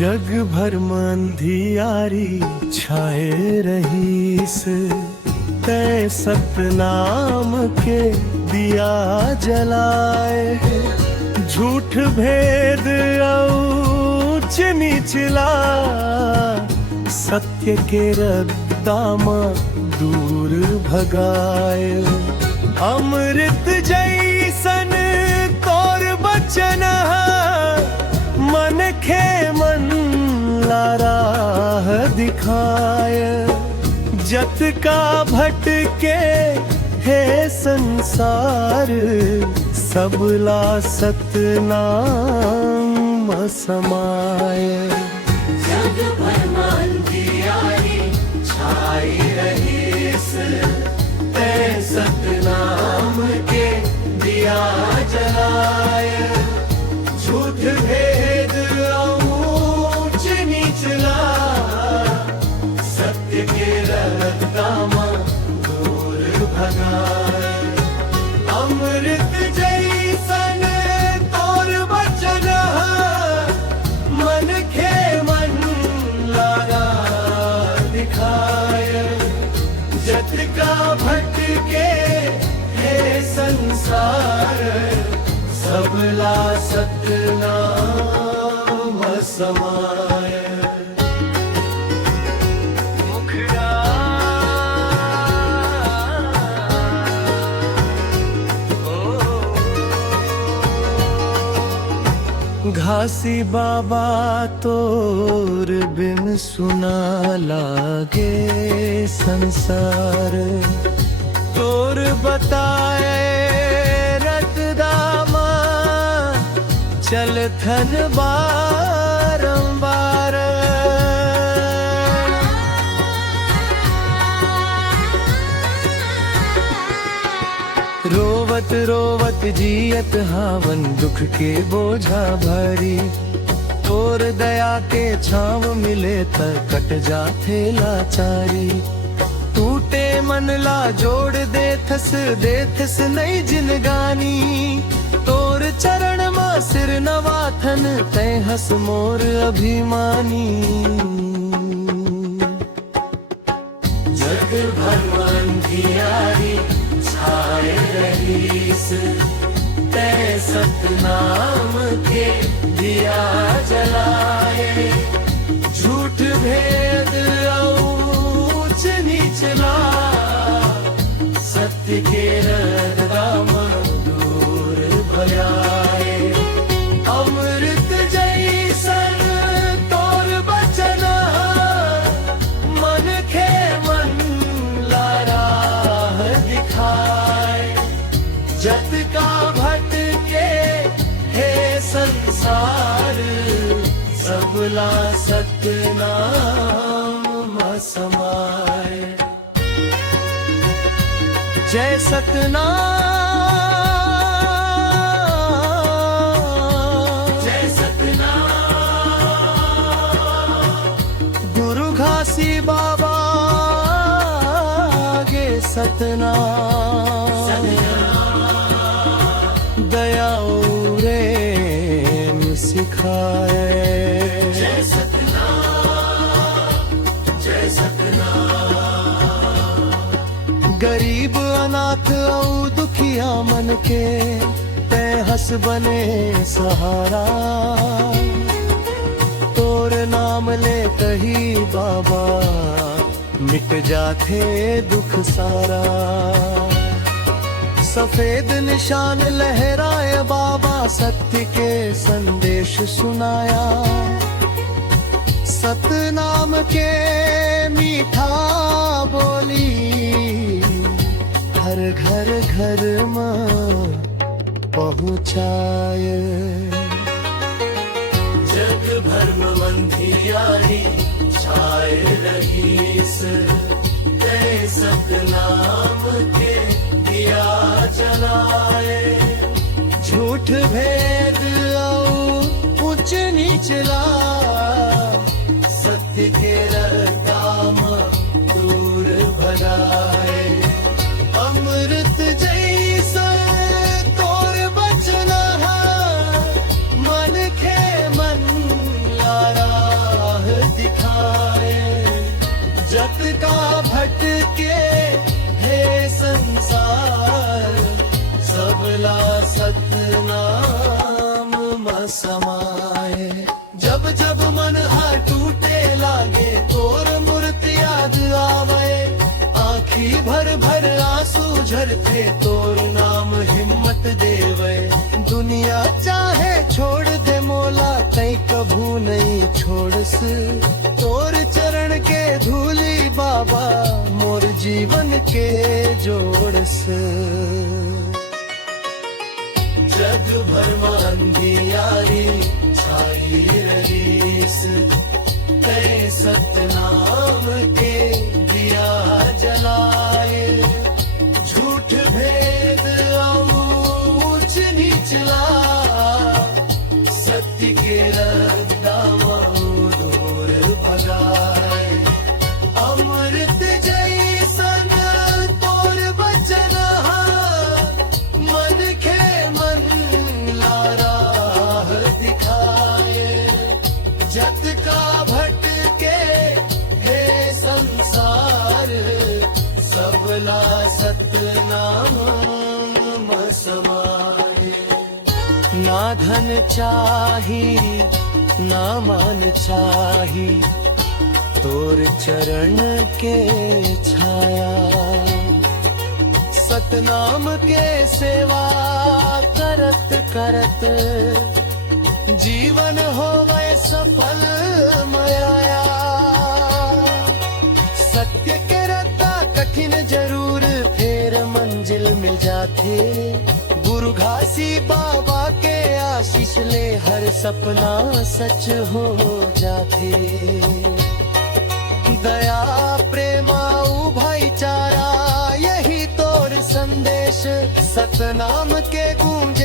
जग भर मंधियारी छाए रहीस, तय सतनाम के दिया जलाए। झूठ भेद ऊंच निचला, सत्य के रद्दाम दूर भगाए। अमृत जैसन तोर बचन, मन खे मन ला राह दिखाए। जत का भटके है संसार, सबला सतनाम समाए। जग भर मंधियारी छाई रहीस, तय सतनाम के दिया जलाए। झूठ भेद ऊंच निचला, सत्य के रद्दाम दूर भगाए। अमृत जैसन तोर बचन, मन खे मन लारा दिखाए। जत का भटके है संसार, सबला सतनाम समाए। घासी बाबा तोर बिन सुना लागे संसार। तोर बताए रतदामा, चल थन बारंबार। रोवत रोवत जियत हावन, दुख के बोझा भारी। तोर दया के छाव मिले त कट जाथे लाचारी। टूटे मन ला जोड़ देथस नई जिनगानी। तोर चरण मां सिर नवाथन, तय हस मोर अभिमानी। जग भर मंधियारी छाए रहीस, तय सतनाम के दिया जलाए। झूठ भेद ऊंच निचला, सत्य के रद्दाम दूर भगाए। अमृत जैसन तोर बचन, मन खे मन ला राह दिखाए। जत का भटके है संसार, सबला सतनाम समाए। जय सतनाम, जय सतनाम। गुरु घासी बाबा गे सतनाम। दया रे सिखाए। जय सतनाम, जय सतनाम। गरीब अनाथ औ दुखिया मन के, तय हस बने सहारा। तोर नाम ले कही बाबा, मिट जाथे दुख सारा। सफेद निशान लहराए बाबा, सत्य के संदेश सुनाया। सतनाम के मीठा बोली, हर घर घर में पहुँचाए। जग भर मंधियारी छाए रहीस, तय सतनाम के दिया जलाए। झूठ भेद ऊंच निचला, सत्य के रद्दाम दूर भगाए। अमृत जैसा तोर बचन, मन खे मन लारा जत का भटके हे संसार, सबला सतनाम म समाए। जब जब मन हा टूटे लागे तोर मूर्ति याद आवे, आँखी भर भर आंसू झरते तोर नाम हिम्मत देवे। दुनिया चाहे छोड़ दे मोला तई कभू नहीं छोड़स, तोर चरण के धूली बाबा मोर जीवन के जोड़स। जग भर में अंधियारी छाई रहीस, तय सतनाम के दिया जलाए। झूठ भेद ऊंच नीचला, सत्य के रद्दा दूर भगाए। अमृत जैसन तोर वचन मन के मन लारा दिखाए। जत का भटके हे संसार, सबला सतनाम म समाए। ना धन चाही ना मान चाही, तोर चरण के छाया। सतनाम के सेवा करत करत, जीवन होवे सफल मयाया। सत्य के रत्ता कठिन जरूर, फिर मंजिल मिल जाते। गुरु घासी बाबा के आशीष ले, हर सपना सच हो जाते। दया प्रेमाऊ भाईचारा यही तोर संदेश, सतनाम के गूंज